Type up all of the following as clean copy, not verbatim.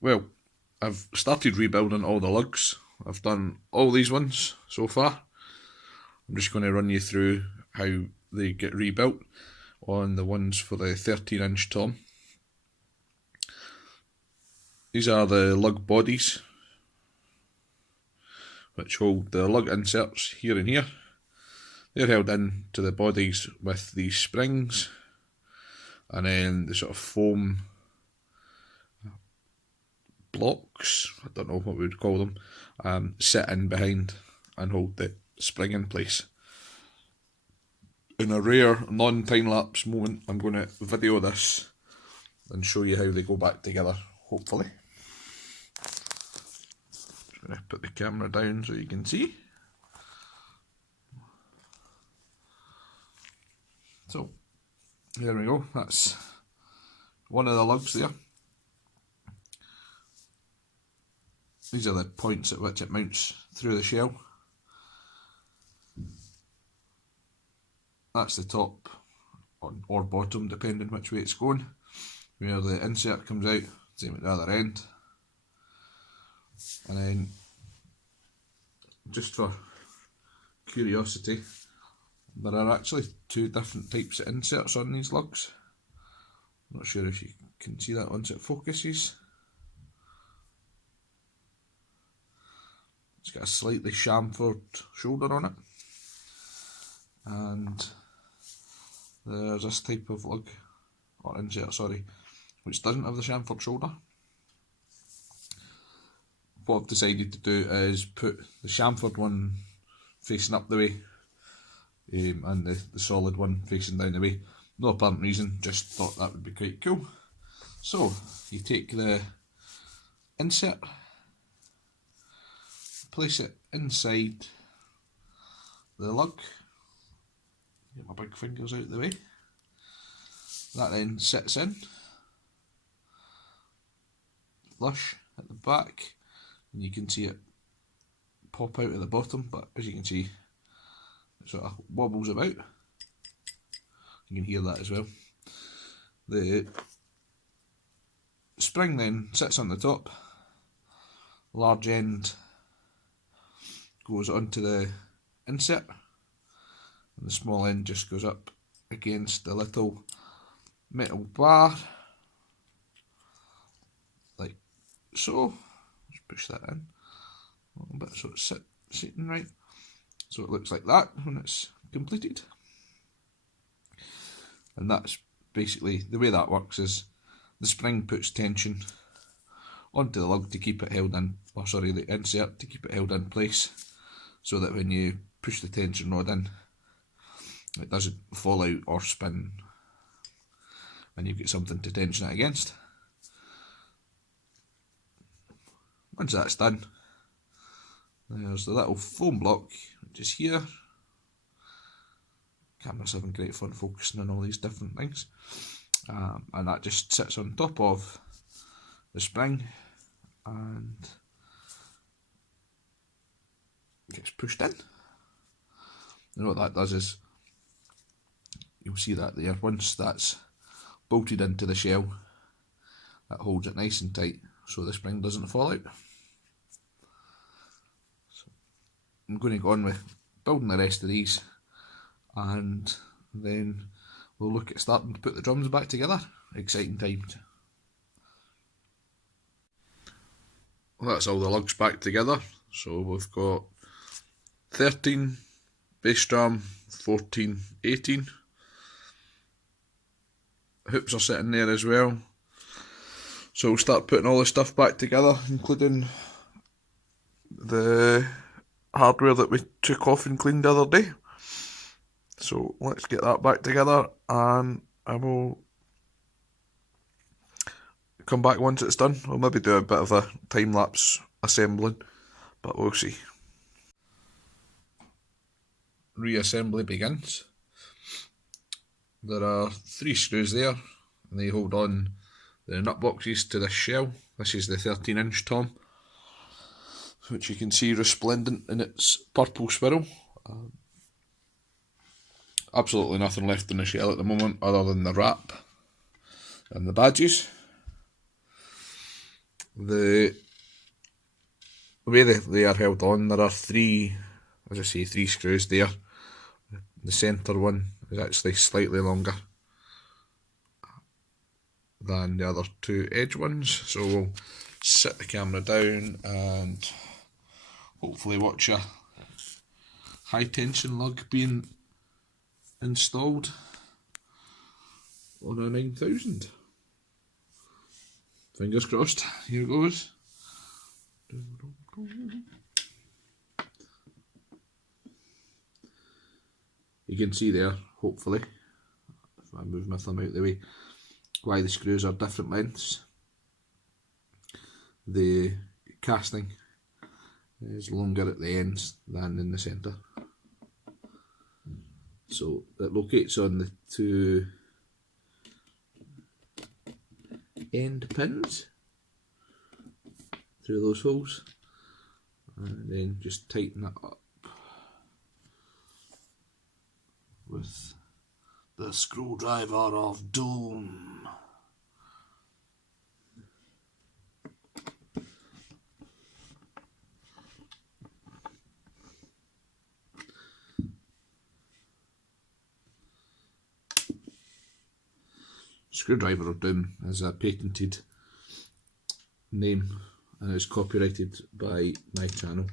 Well, I've started rebuilding all the lugs. I've done all these ones so far. I'm just going to run you through how they get rebuilt on the ones for the 13-inch tom. These are the lug bodies, which hold the lug inserts here and here. They're held in to the bodies with these springs, and then the sort of foam blocks, I don't know what we would call them, sit in behind and hold the spring in place. In a rare non-time-lapse moment, I'm going to video this and show you how they go back together, hopefully. Just going to put the camera down so you can see. So, there we go, that's one of the lugs there. These are the points at which it mounts through the shell. That's the top or bottom, depending which way it's going, where the insert comes out, same at the other end. And then, just for curiosity, there are actually two different types of inserts on these lugs. I'm not sure if you can see that once it focuses. It's got a slightly chamfered shoulder on it, and there's this type of lug, or insert, sorry, which doesn't have the chamfered shoulder. What I've decided to do is put the chamfered one facing up the way, and the solid one facing down the way. No apparent reason, just thought that would be quite cool. So, you take the insert, place it inside the lug, get my big fingers out of the way. That then sits in, flush at the back, and you can see it pop out at the bottom, but as you can see, it sort of wobbles about. You can hear that as well. The spring then sits on the top, large end goes onto the insert, and the small end just goes up against the little metal bar, like so. Just push that in a little bit so it's sitting right. So it looks like that when it's completed. And that's basically the way that works. Is the spring puts tension onto the lug to keep it held in, or sorry, the insert to keep it held in place, so that when you push the tension rod in, it doesn't fall out or spin, and you've got something to tension it against. Once that's done, there's the little foam block, which is here. Camera's having great fun focusing on all these different things. And that just sits on top of the spring and gets pushed in. And what that does is, you'll see that there, once that's bolted into the shell, that holds it nice and tight so the spring doesn't fall out. So I'm going to go on with building the rest of these, and then we'll look at starting to put the drums back together. Exciting times. Well, that's all the lugs back together. So we've got 13 bass drum, 14, 18. Hoops are sitting there as well. So we'll start putting all the stuff back together, including the hardware that we took off and cleaned the other day. So let's get that back together, and I will come back once it's done. I'll maybe do a bit of a time-lapse assembling, but we'll see. Reassembly begins. There are 3 screws there, and they hold on the nut boxes to this shell. This is the 13-inch tom, which you can see resplendent in its purple swirl. Absolutely nothing left in the shell at the moment other than the wrap and the badges. The way they are held on, there are three, as I say, three screws there. The centre one is actually slightly longer than the other two edge ones, so we'll sit the camera down and hopefully watch a high tension lug being installed on a 9000. Fingers crossed, here it goes. You can see there, hopefully, if I move my thumb out the way, why the screws are different lengths. The casting is longer at the ends than in the centre. So it locates on the two end pins through those holes, and then just tighten it up with the screwdriver of doom. Screwdriver of Doom is a patented name and is copyrighted by my channel.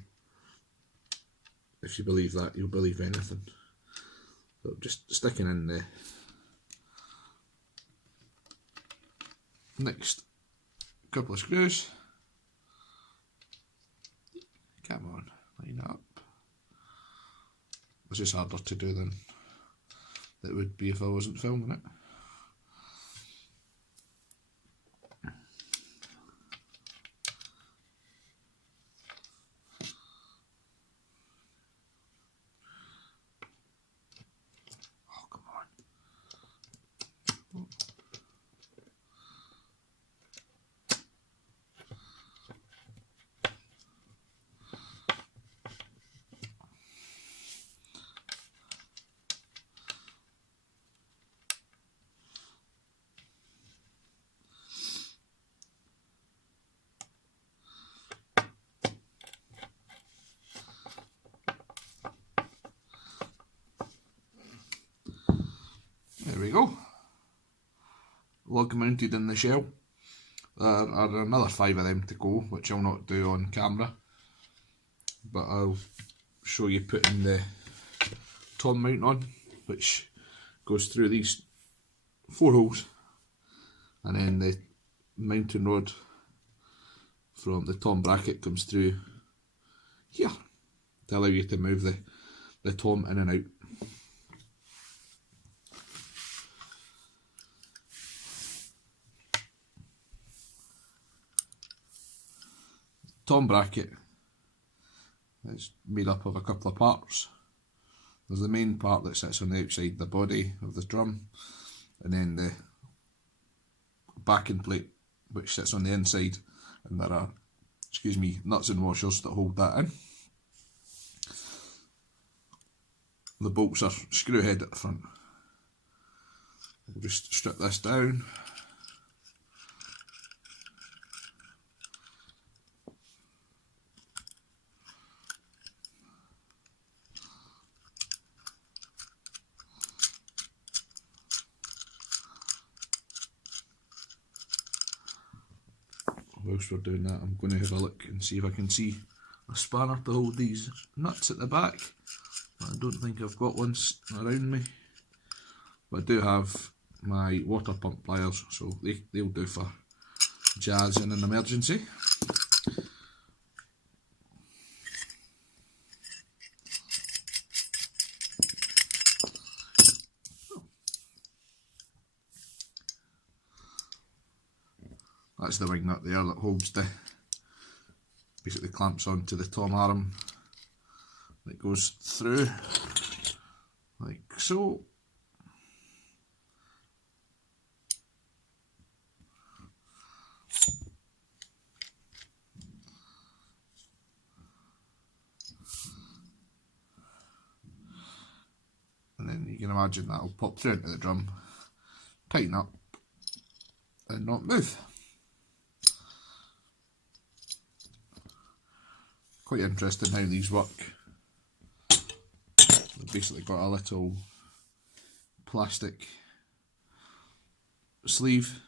If you believe that, you'll believe anything. So just sticking in the next couple of screws. Come on, line up. It's just harder to do than it would be if I wasn't filming it. There we go. Lug mounted in the shell. There are another 5 of them to go, which I'll not do on camera, but I'll show you putting the tom mount on, which goes through these 4 holes, and then the mounting rod from the tom bracket comes through here to allow you to move the tom in and out. Tom bracket is made up of a couple of parts. There's the main part that sits on the outside the body of the drum, and then the backing plate which sits on the inside, and there are, nuts and washers that hold that in. The bolts are screw head at the front. We'll just strip this down. Whilst we're doing that, I'm going to have a look and see if I can see a spanner to hold these nuts at the back. I don't think I've got one around me, but I do have my water pump pliers, so they'll do for jazz in an emergency. That's the wing nut there that holds basically clamps onto the tom arm. It goes through like so. And then you can imagine that'll pop through into the drum, tighten up and not move. quite interesting how these work. They've basically got a little plastic sleeve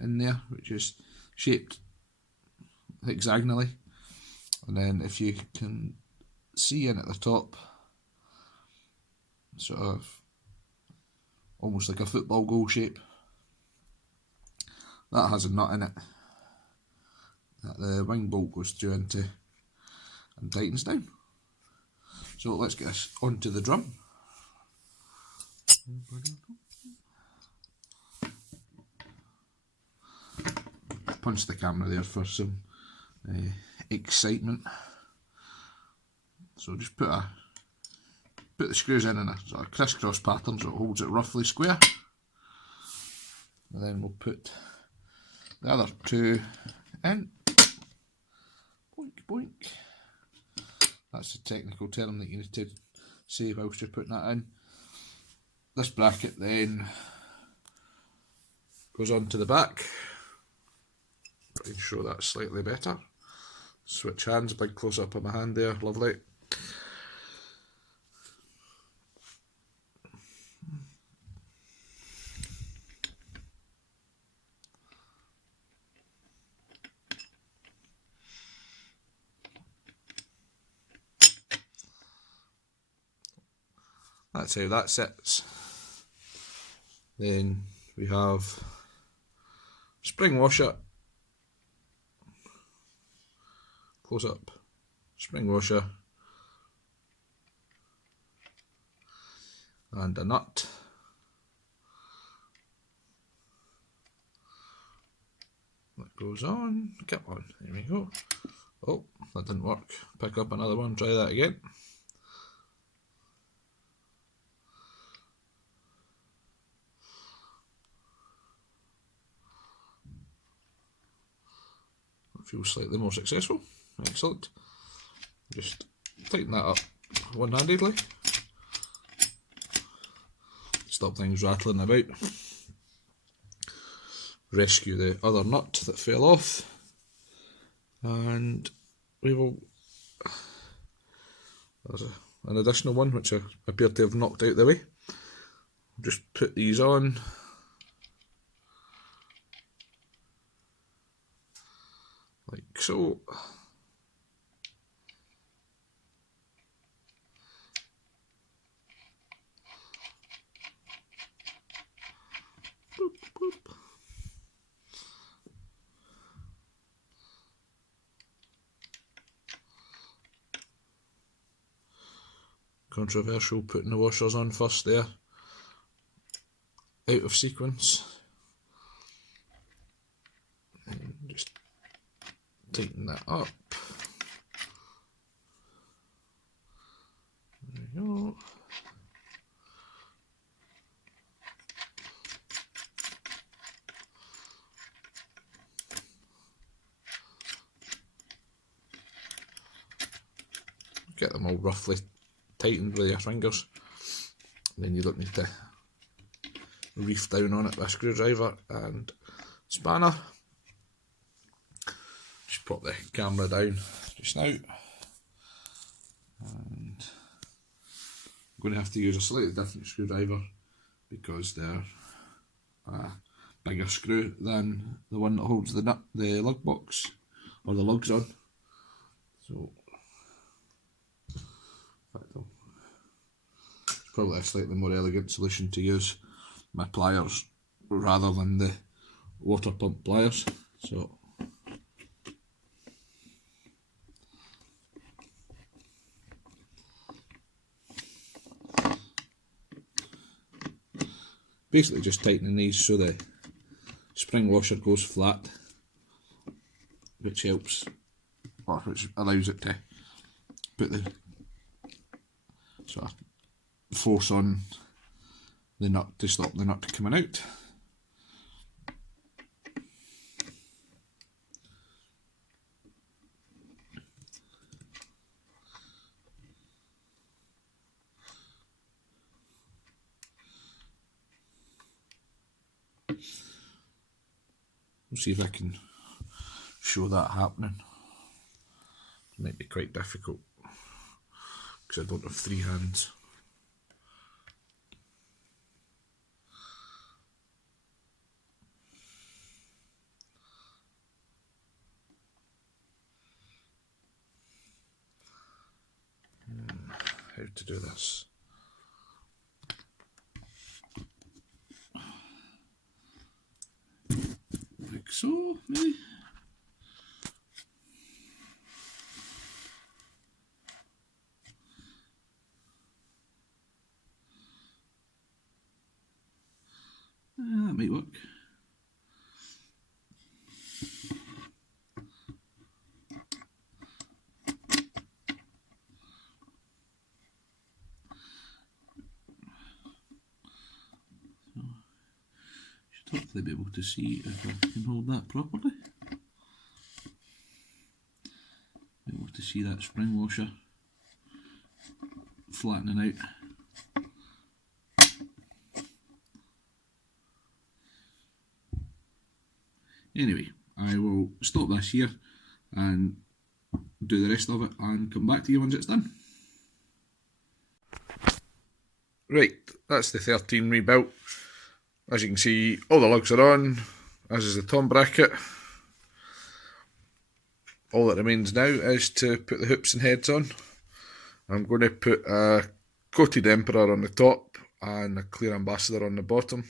in there, which is shaped hexagonally, and then if you can see in at the top, sort of almost like a football goal shape, that has a nut in it that the wing bolt goes through into and tightens down. So let's get this onto the drum. Punch the camera there for some excitement. So just put the screws in a sort of crisscross pattern so it holds it roughly square. And then we'll put the other two in. Boink, boink. That's the technical term that you need to say whilst you're putting that in. This bracket then goes on to the back. I can show that slightly better. Switch hands, big close up of my hand there, lovely. That's how that sits. Then we have spring washer, close up, spring washer, and a nut. That goes on, come on, there we go. Oh, that didn't work. Pick up another one, try that again. Feels slightly more successful. Excellent. Just tighten that up one-handedly. Stop things rattling about. Rescue the other nut that fell off. And we will... There's an additional one which I appear to have knocked out the way. Just put these on. Like so. Boop, boop. Controversial putting the washers on first there. Out of sequence. And just tighten that up. There we go. Get them all roughly tightened with your fingers. And then you don't need to reef down on it with a screwdriver and spanner. Just pop the camera down just now. And I'm going to have to use a slightly different screwdriver because they're a bigger screw than the one that holds the lug box or the lugs on. So it's probably a slightly more elegant solution to use my pliers rather than the water pump pliers. So basically just tightening these so the spring washer goes flat, which helps, or which allows it to put the sort of force on the nut to stop the nut coming out. We'll see if I can show that happening. might be quite difficult because I don't have 3 hands. How to do this? Like so, maybe? That might work. Should hopefully be able to see if I can hold that properly. Be able to see that spring washer flattening out. Anyway, I will stop this here and do the rest of it and come back to you once it's done. Right, that's the 13 rebuilt. As you can see, all the lugs are on, as is the tom bracket. All that remains now is to put the hoops and heads on. I'm going to put a coated Emperor on the top and a clear Ambassador on the bottom.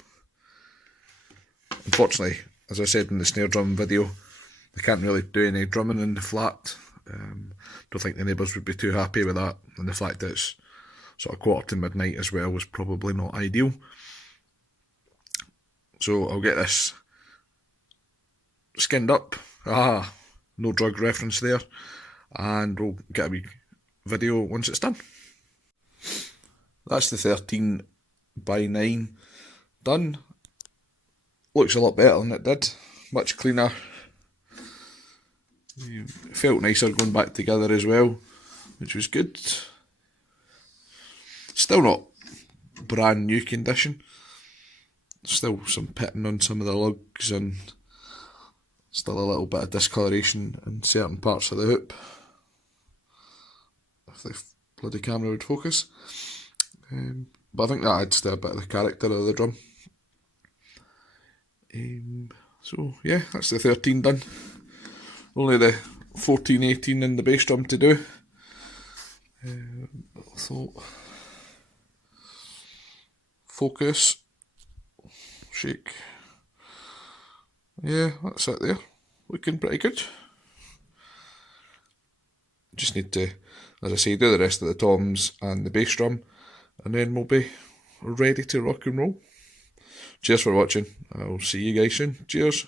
Unfortunately, as I said in the snare drum video, I can't really do any drumming in the flat. Don't think the neighbours would be too happy with that, and the fact that it's sort of 1:45 as well was probably not ideal. So I'll get this skinned up. No drug reference there. And we'll get a wee video once it's done. That's the 13x9 done. Looks a lot better than it did. Much cleaner. It felt nicer going back together as well, which was good. Still not brand new condition. Still some pitting on some of the lugs and still a little bit of discoloration in certain parts of the hoop. If the bloody camera would focus. But I think that adds to a bit of the character of the drum. So yeah, that's the 13 done. Only the 14, 18 in the bass drum to do. So focus, shake. Yeah, that's it there. Looking pretty good. Just need to, as I say, do the rest of the toms and the bass drum, and then we'll be ready to rock and roll. Cheers for watching. I'll see you guys soon. Cheers.